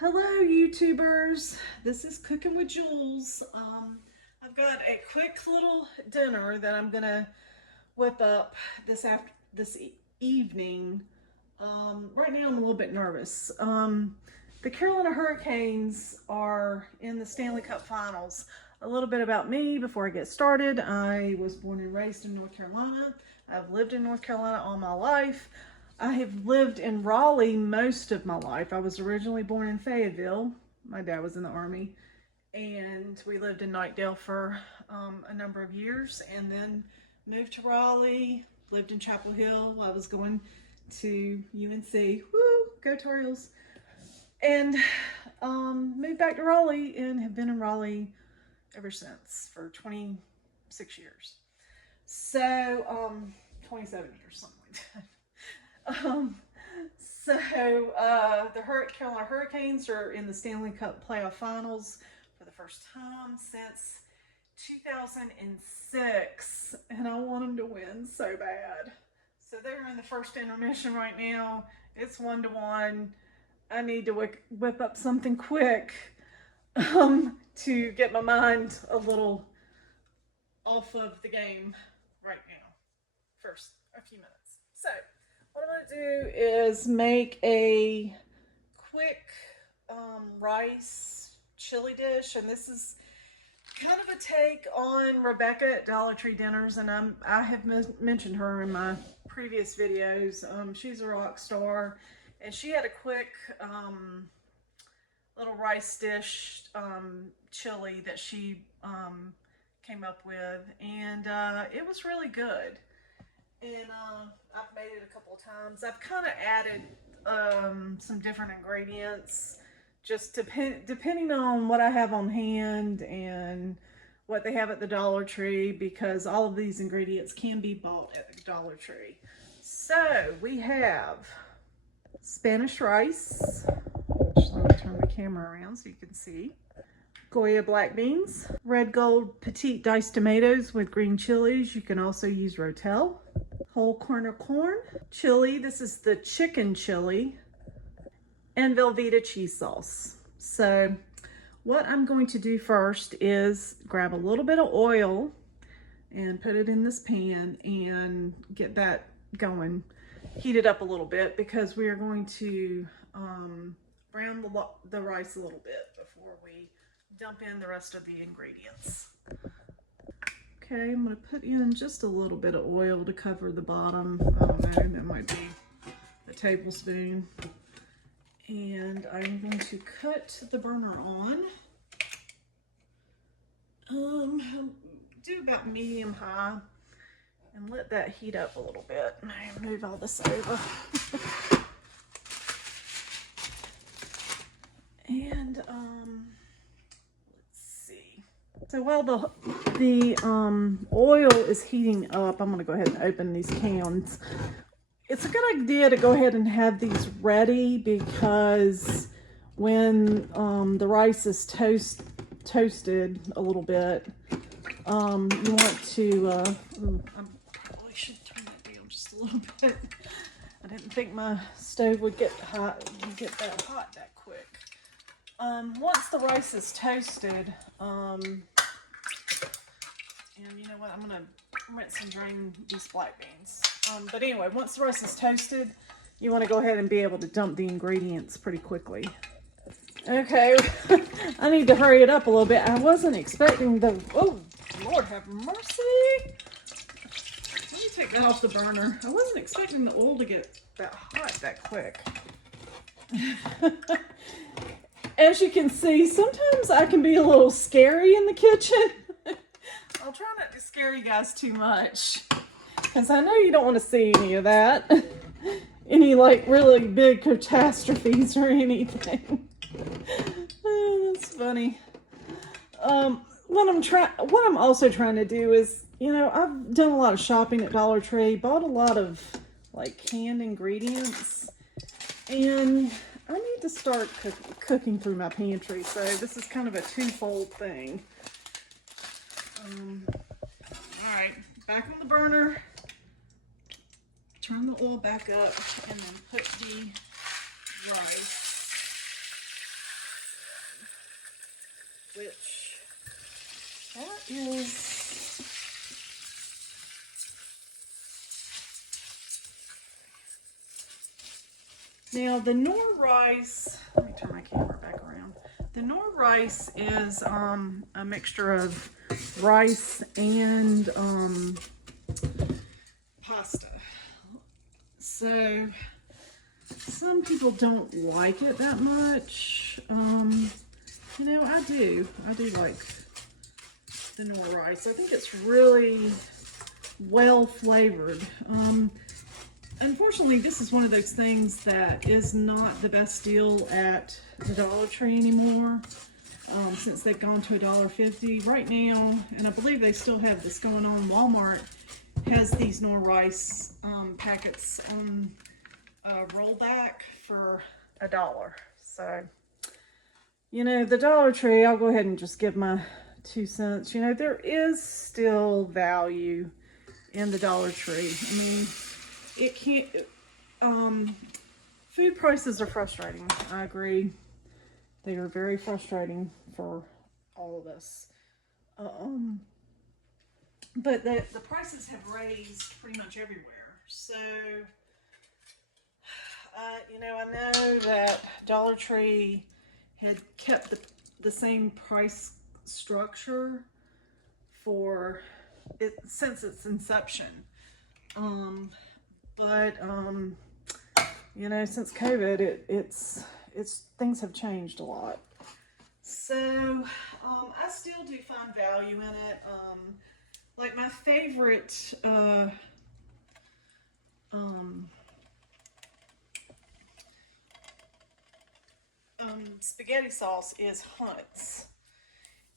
Hello YouTubers, this is Cooking with Jules. I've got a quick little dinner that I'm gonna whip up this evening. Right now I'm a little bit nervous. The Carolina Hurricanes are in the Stanley Cup Finals. A little bit about me before I get started. I was born and raised in North Carolina. I've lived in North Carolina all my life. I have lived in Raleigh most of my life. I was originally born in Fayetteville. My dad was in the Army. And we lived in Knightdale for a number of years. And then moved to Raleigh, lived in Chapel Hill while I was going to UNC. Woo, go Tar Heels. And moved back to Raleigh and have been in Raleigh ever since for 26 years. So, 27 years, something like that. The Carolina Hurricanes are in the Stanley Cup Playoff Finals for the first time since 2006, and I want them to win so bad. So they're in the first intermission right now. It's 1-1. I need to whip up something quick to get my mind a little off of the game right now. First, a few minutes. So what I'm going to do is make a quick rice chili dish, and this is kind of a take on Rebecca at Dollar Tree Dinners, and I have mentioned her in my previous videos. She's a rock star, and she had a quick little rice dish chili that she came up with, and it was really good. And I've made it a couple of times. I've kind of added some different ingredients, just depending on what I have on hand and what they have at the Dollar Tree, because all of these ingredients can be bought at the Dollar Tree. So we have Spanish rice. Just let me turn the camera around so you can see. Goya black beans, red gold petite diced tomatoes with green chilies. You can also use Rotel. Whole kernel corn, chili, this is the chicken chili, and Velveeta cheese sauce. So what I'm going to do first is grab a little bit of oil and put it in this pan and get that going. Heat it up a little bit because we are going to brown the rice a little bit before we dump in the rest of the ingredients. Okay, I'm going to put in just a little bit of oil to cover the bottom. I don't know, that might be a tablespoon. And I'm going to cut the burner on. Do about medium high and let that heat up a little bit. I move all this over. And let's see. So while the oil is heating up, I'm going to go ahead and open these cans. It's a good idea to go ahead and have these ready, because when the rice is toasted a little bit, you want to, I probably should turn that down just a little bit. I didn't think my stove would get that hot that quick. Once the rice is toasted, and you know what, I'm going to rinse and drain these black beans. But anyway, once the rice is toasted, you want to go ahead and be able to dump the ingredients pretty quickly. Okay, I need to hurry it up a little bit. I wasn't expecting oh, Lord have mercy. Let me take that off the burner. I wasn't expecting the oil to get that hot that quick. As you can see, sometimes I can be a little scary in the kitchen. I'll try not to scare you guys too much, because I know you don't want to see any of that. Any like really big catastrophes or anything. Oh, that's funny. What I'm also trying to do is, you know, I've done a lot of shopping at Dollar Tree, bought a lot of like canned ingredients, and I need to start cooking through my pantry. So this is kind of a twofold thing. All right, back on the burner. Turn the oil back up and then put the rice is, now the Knorr rice, let me turn my camera back around. The Knorr rice is a mixture of rice and pasta. So some people don't like it that much. You know, I do like the Knorr rice. I think it's really well flavored. Unfortunately, this is one of those things that is not the best deal at the Dollar Tree anymore, since they've gone to $1.50 right now, and I believe they still have this going on. Walmart has these Knorr rice packets on rollback for $1. So, you know, the Dollar Tree, I'll go ahead and just give my 2 cents. You know, there is still value in the Dollar Tree. I mean, it can't, food prices are frustrating. I agree. They are very frustrating for all of us. But the prices have raised pretty much everywhere. So, you know, I know that Dollar Tree had kept the same price structure for it since its inception. But you know, since COVID, it's things have changed a lot. So I still do find value in it. Like my favorite spaghetti sauce is Hunt's,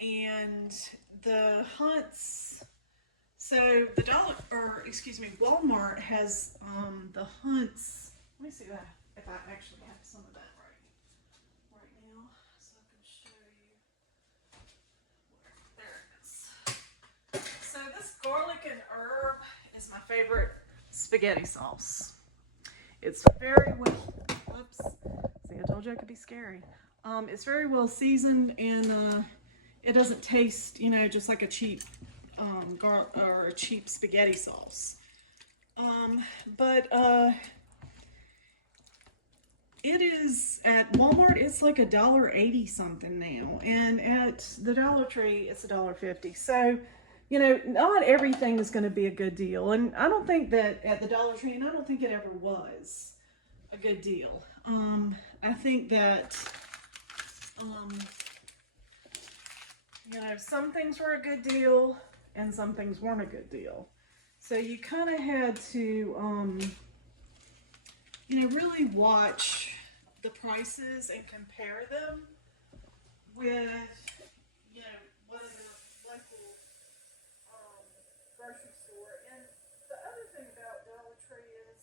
and the Hunt's. So the Walmart has the Hunt's. Let me see if I actually have some of that right now, so I can show you. There it is. So this garlic and herb is my favorite spaghetti sauce. It's very well. Whoops. See, I told you I could be scary. It's very well seasoned, and it doesn't taste, you know, just like a cheap or a cheap spaghetti sauce. But it is at Walmart, it's like $1.80 something now, and at the Dollar Tree it's $1.50. So, you know, not everything is going to be a good deal, and I don't think that at the Dollar Tree, and I don't think it ever was a good deal. I think that you know, some things were a good deal and some things weren't a good deal. So you kind of had to, you know, really watch the prices and compare them with, you know, what in the local grocery store. And the other thing about Dollar Tree is,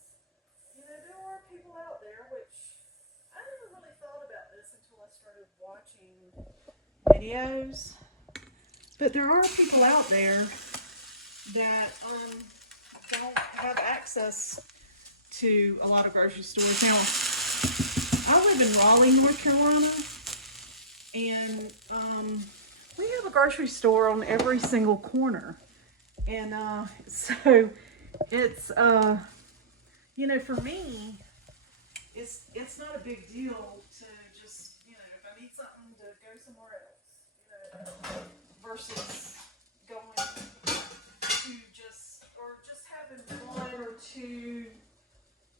you know, there are people out there, which I never really thought about this until I started watching videos. But there are people out there that don't have access to a lot of grocery stores. Now, I live in Raleigh, North Carolina, and we have a grocery store on every single corner. And so it's, you know, for me, it's not a big deal to just, you know, if I need something, to go somewhere else, you know, versus going to just having one or two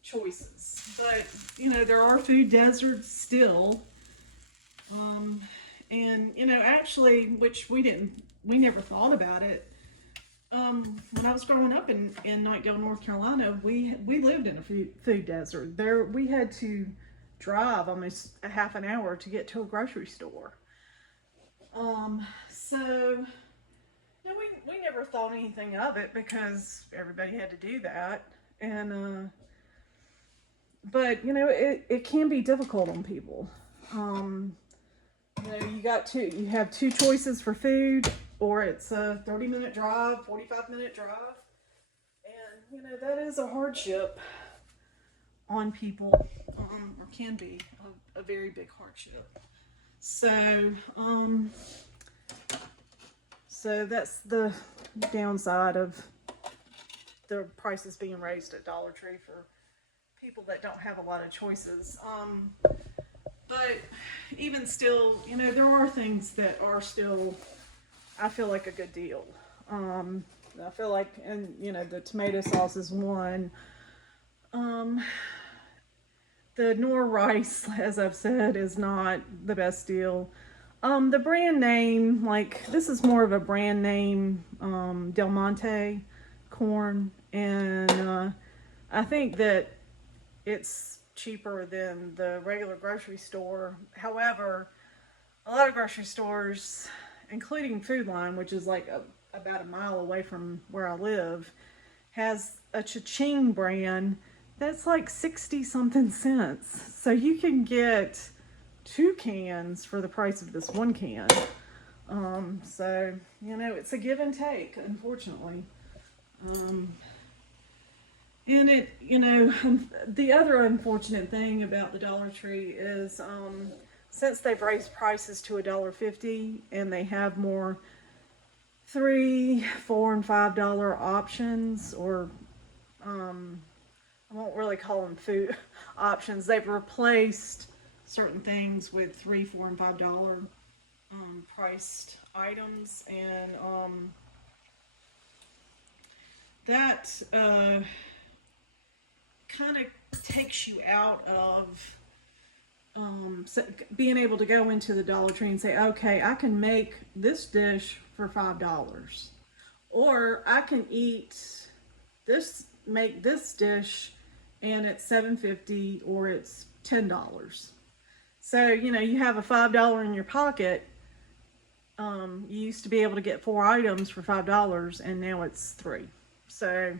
choices. But, you know, there are food deserts still. And, you know, actually, which we never thought about it. When I was growing up in Knightdale, North Carolina, we lived in a food desert. There, we had to drive almost a half an hour to get to a grocery store. So, you know, we never thought anything of it because everybody had to do that. And, but, you know, it can be difficult on people. You know, you have two choices for food, or it's a 30-minute drive, 45-minute drive. And, you know, that is a hardship on people, or can be a very big hardship. So, So that's the downside of the prices being raised at Dollar Tree for people that don't have a lot of choices. But even still, you know, there are things that are still, I feel like, a good deal. I feel like, and you know, the tomato sauce is one. The Knorr rice, as I've said, is not the best deal. The brand name, like, this is more of a brand name, Del Monte corn, and I think that it's cheaper than the regular grocery store. However, a lot of grocery stores, including Food Line, which is like about a mile away from where I live, has a cha-ching brand that's like 60 something cents. So you can get 2 cans for the price of this 1 can. So, you know, it's a give and take, unfortunately. And it, you know, the other unfortunate thing about the Dollar Tree is, since they've raised prices to $1.50 and they have more $3, $4, and $5 options, or I won't really call them food options. They've replaced certain things with $3, $4, and $5 priced items, and that kind of takes you out of being able to go into the Dollar Tree and say, okay, I can make this dish for $5, or I can make this dish and it's $7.50 or it's $10. So, you know, you have a $5 in your pocket. You used to be able to get 4 items for $5, and now it's 3. So,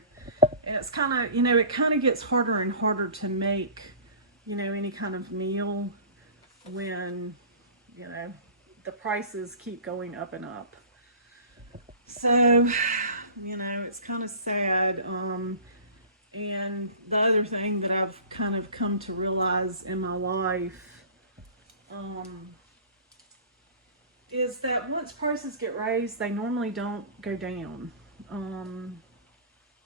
and it's kind of, you know, it kind of gets harder and harder to make, you know, any kind of meal when, you know, the prices keep going up and up. So, you know, it's kind of sad. And the other thing that I've kind of come to realize in my life is that once prices get raised, they normally don't go down.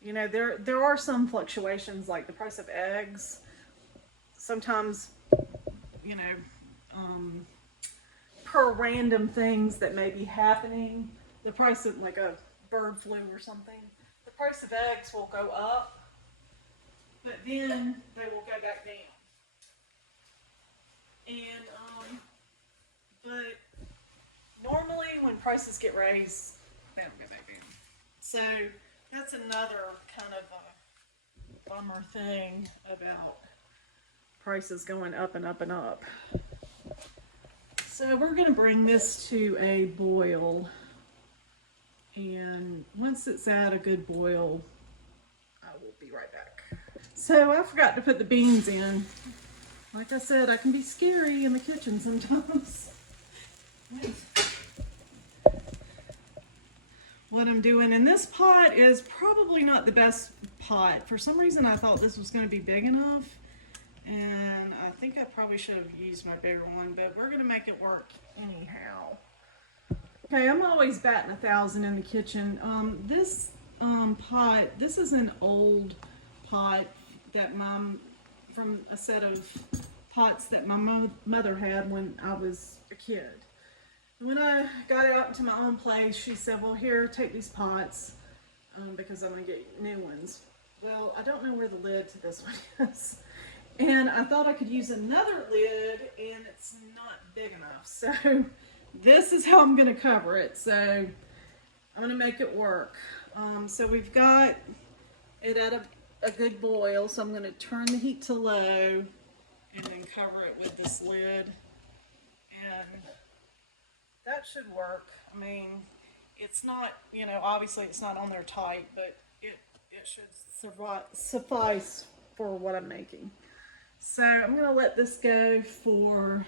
You know, there are some fluctuations, like the price of eggs. Sometimes, you know, per random things that may be happening, the price of, like, a bird flu or something, the price of eggs will go up, but then they will go back down. And but normally when prices get raised, they don't go back down. So that's another kind of a bummer thing about prices going up and up and up. So we're going to bring this to a boil, and once it's at a good boil, I will be right back. So I forgot to put the beans in. Like I said, I can be scary in the kitchen sometimes. What I'm doing in this pot is probably not the best pot. For some reason I thought this was going to be big enough, and I think I probably should have used my bigger one, but we're going to make it work anyhow. Okay, I'm always batting 1,000 in the kitchen. This pot, this is an old pot that from a set of pots that my mother had when I was a kid. When I got out to my own place, she said, well, here, take these pots, because I'm going to get new ones. Well, I don't know where the lid to this one is. And I thought I could use another lid, and it's not big enough. So this is how I'm going to cover it. So I'm going to make it work. So we've got it at a good boil. So I'm going to turn the heat to low and then cover it with this lid. And that should work. I mean, it's not, you know, obviously it's not on there tight, but it should suffice for what I'm making. So I'm going to let this go for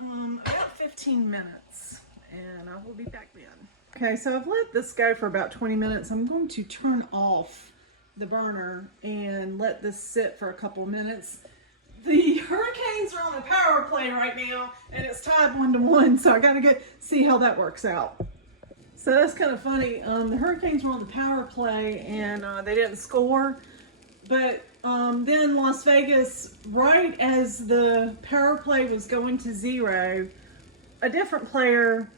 about 15 minutes, and I will be back then. Okay, so I've let this go for about 20 minutes. I'm going to turn off the burner and let this sit for a couple minutes. The Hurricanes are on a power play right now, and it's tied 1-1, so I got to see how that works out. So that's kind of funny. The Hurricanes were on the power play and they didn't score. But then Las Vegas, right as the power play was going to 0, a different player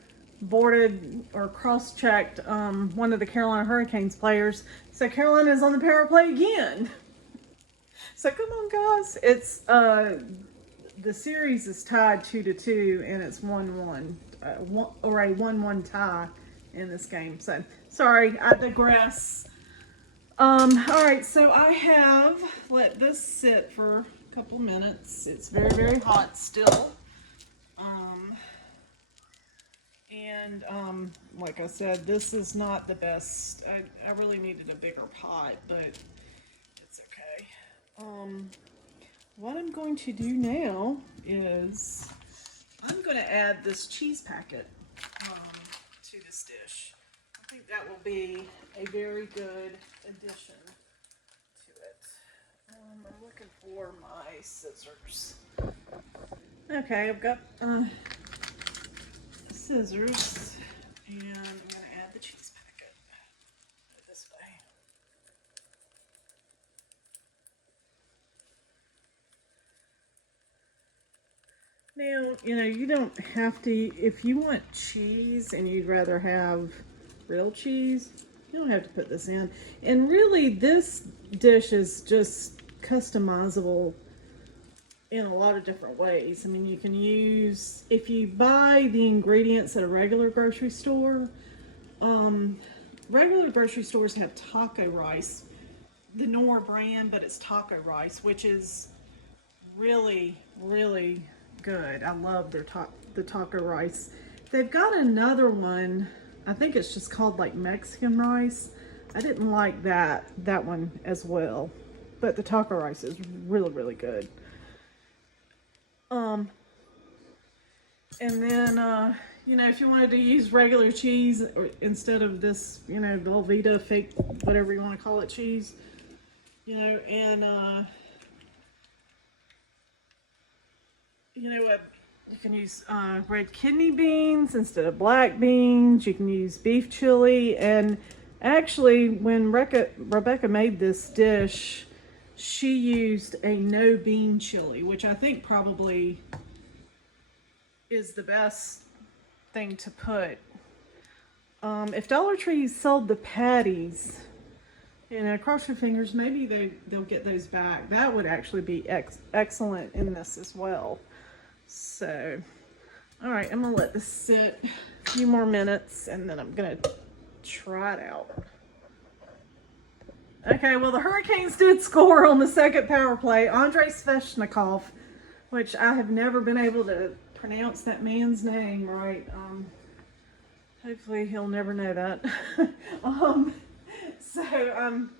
boarded or cross-checked one of the Carolina Hurricanes players. So Carolina's on the power play again. So come on, guys. It's the series is tied 2-2, and it's 1-1, or a 1-1 tie in this game. So sorry, I digress. All right, so I have let this sit for a couple minutes. It's very, very hot still. Like I said, this is not the best. I really needed a bigger pot, but it's okay. What I'm going to do now is I'm going to add this cheese packet to this dish. I think that will be a very good addition to it. I'm looking for my scissors. Okay, I've got scissors, and I'm going to add the cheese packet this way. Now, you don't have to, if you want cheese and you'd rather have real cheese, you don't have to put this in. And really, this dish is just customizable in a lot of different ways. I mean, you can use, if you buy the ingredients at a regular grocery store, regular grocery stores have taco rice, the Knorr brand, but it's taco rice, which is really, really good. I love the taco rice. They've got another one, I think it's just called like Mexican rice. I didn't like that one as well, but the taco rice is really, really good. And then, if you wanted to use regular cheese or instead of this, Velveeta, fake, whatever you want to call it, cheese, and, what, you can use red kidney beans instead of black beans. You can use beef chili. And actually, when Rebecca made this dish, she used a no bean chili, which I think probably is the best thing to put. If Dollar Tree sold the patties, cross your fingers, maybe they'll get those back. That would actually be excellent in this as well. So, all right, I'm gonna let this sit a few more minutes and then I'm gonna try it out. Okay, well, the Hurricanes did score on the second power play. Andrei Sveshnikov, which I have never been able to pronounce that man's name right. Hopefully he'll never know that. So I'm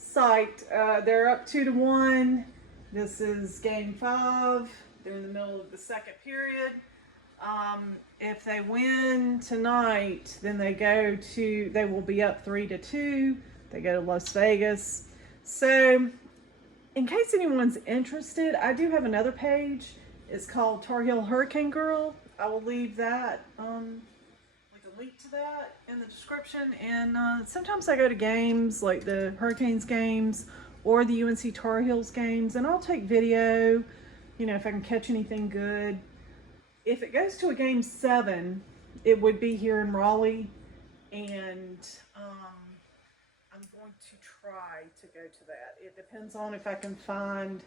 psyched. They're up 2-1. This is game 5. They're in the middle of the second period. If they win tonight, then they will be up 3-2. They go to Las Vegas. So, in case anyone's interested, I do have another page. It's called Tar Heel Hurricane Girl. I will leave that, like a link to that in the description. And sometimes I go to games, like the Hurricanes games or the UNC Tar Heels games, and I'll take video, if I can catch anything good. If it goes to a game 7, it would be here in Raleigh, and I'm going to try to go to that. It depends on if I can find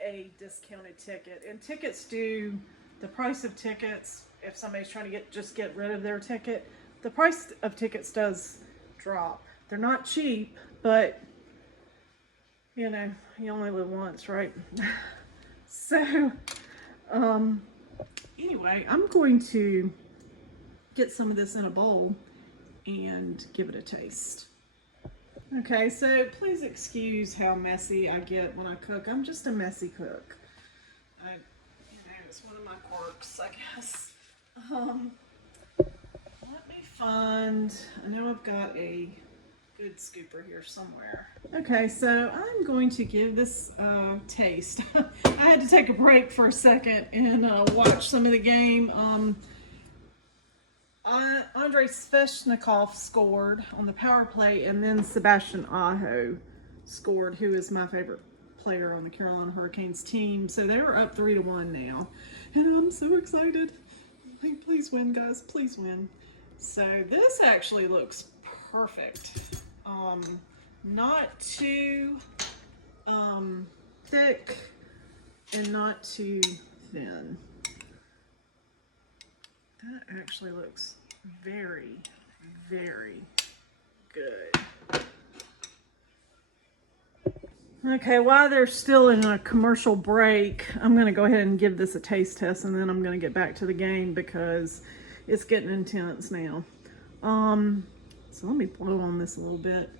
a discounted ticket. And the price of tickets, if somebody's trying to get rid of their ticket, the price of tickets does drop. They're not cheap, but you only live once, right? So, anyway, I'm going to get some of this in a bowl and give it a taste. Okay, so please excuse how messy I get when I cook. I'm just a messy cook. It's one of my quirks, I guess. Let me find, I know I've got a good scooper here somewhere. Okay, so I'm going to give this a taste. I had to take a break for a second and watch some of the game. Andrei Sveshnikov scored on the power play, and then Sebastian Aho scored, who is my favorite player on the Carolina Hurricanes team. So they were up 3-1 now, and I'm so excited. Like, please win, guys, please win. So this actually looks perfect. Not too thick and not too thin. That actually looks very, very good. Okay, while they're still in a commercial break, I'm going to go ahead and give this a taste test, and then I'm going to get back to the game because it's getting intense now. So let me blow on this a little bit.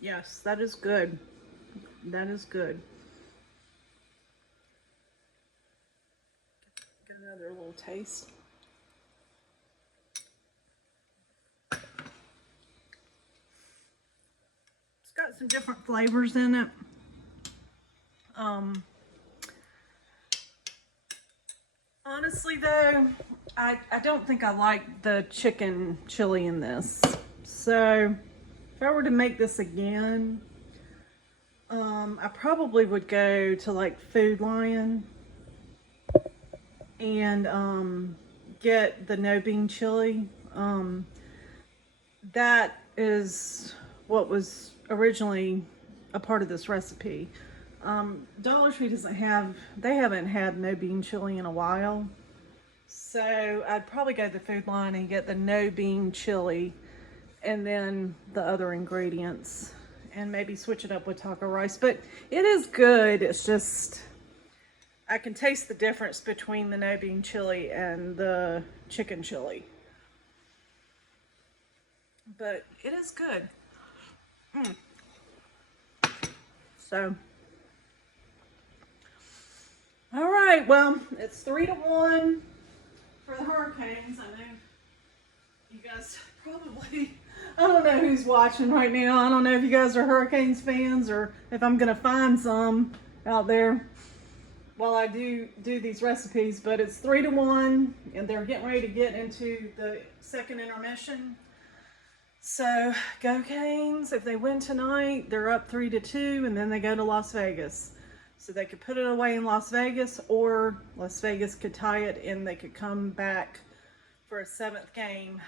Yes, that is good. That is good. Get another little taste. It's got some different flavors in it. Honestly though, I don't think I like the chicken chili in this. So if I were to make this again, I probably would go to like Food Lion and get the no bean chili. That is what was originally a part of this recipe. Dollar Tree they haven't had no bean chili in a while. So I'd probably go to the Food Line and get the no bean chili and then the other ingredients and maybe switch it up with taco rice. But it is good. It's just, I can taste the difference between the no bean chili and the chicken chili. But it is good. So, all right, well, it's 3-1 for the Hurricanes. I know you guys probably, I don't know who's watching right now. I don't know if you guys are Hurricanes fans or if I'm going to find some out there while I do these recipes. But it's 3-1, and they're getting ready to get into the second intermission. So, go Canes. If they win tonight, they're up 3-2, and then they go to Las Vegas. So they could put it away in Las Vegas, or Las Vegas could tie it and they could come back for a 7th game.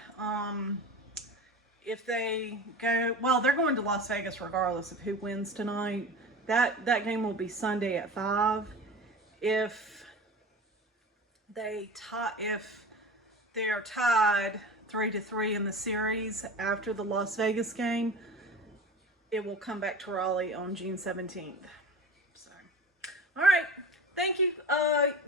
If they go, well, they're going to Las Vegas regardless of who wins tonight. That game will be Sunday at 5. If they are tied 3-3 in the series after the Las Vegas game, it will come back to Raleigh on June 17th. So, all right. Thank you,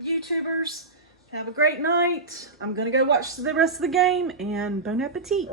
YouTubers. Have a great night. I'm going to go watch the rest of the game, and bon appetit.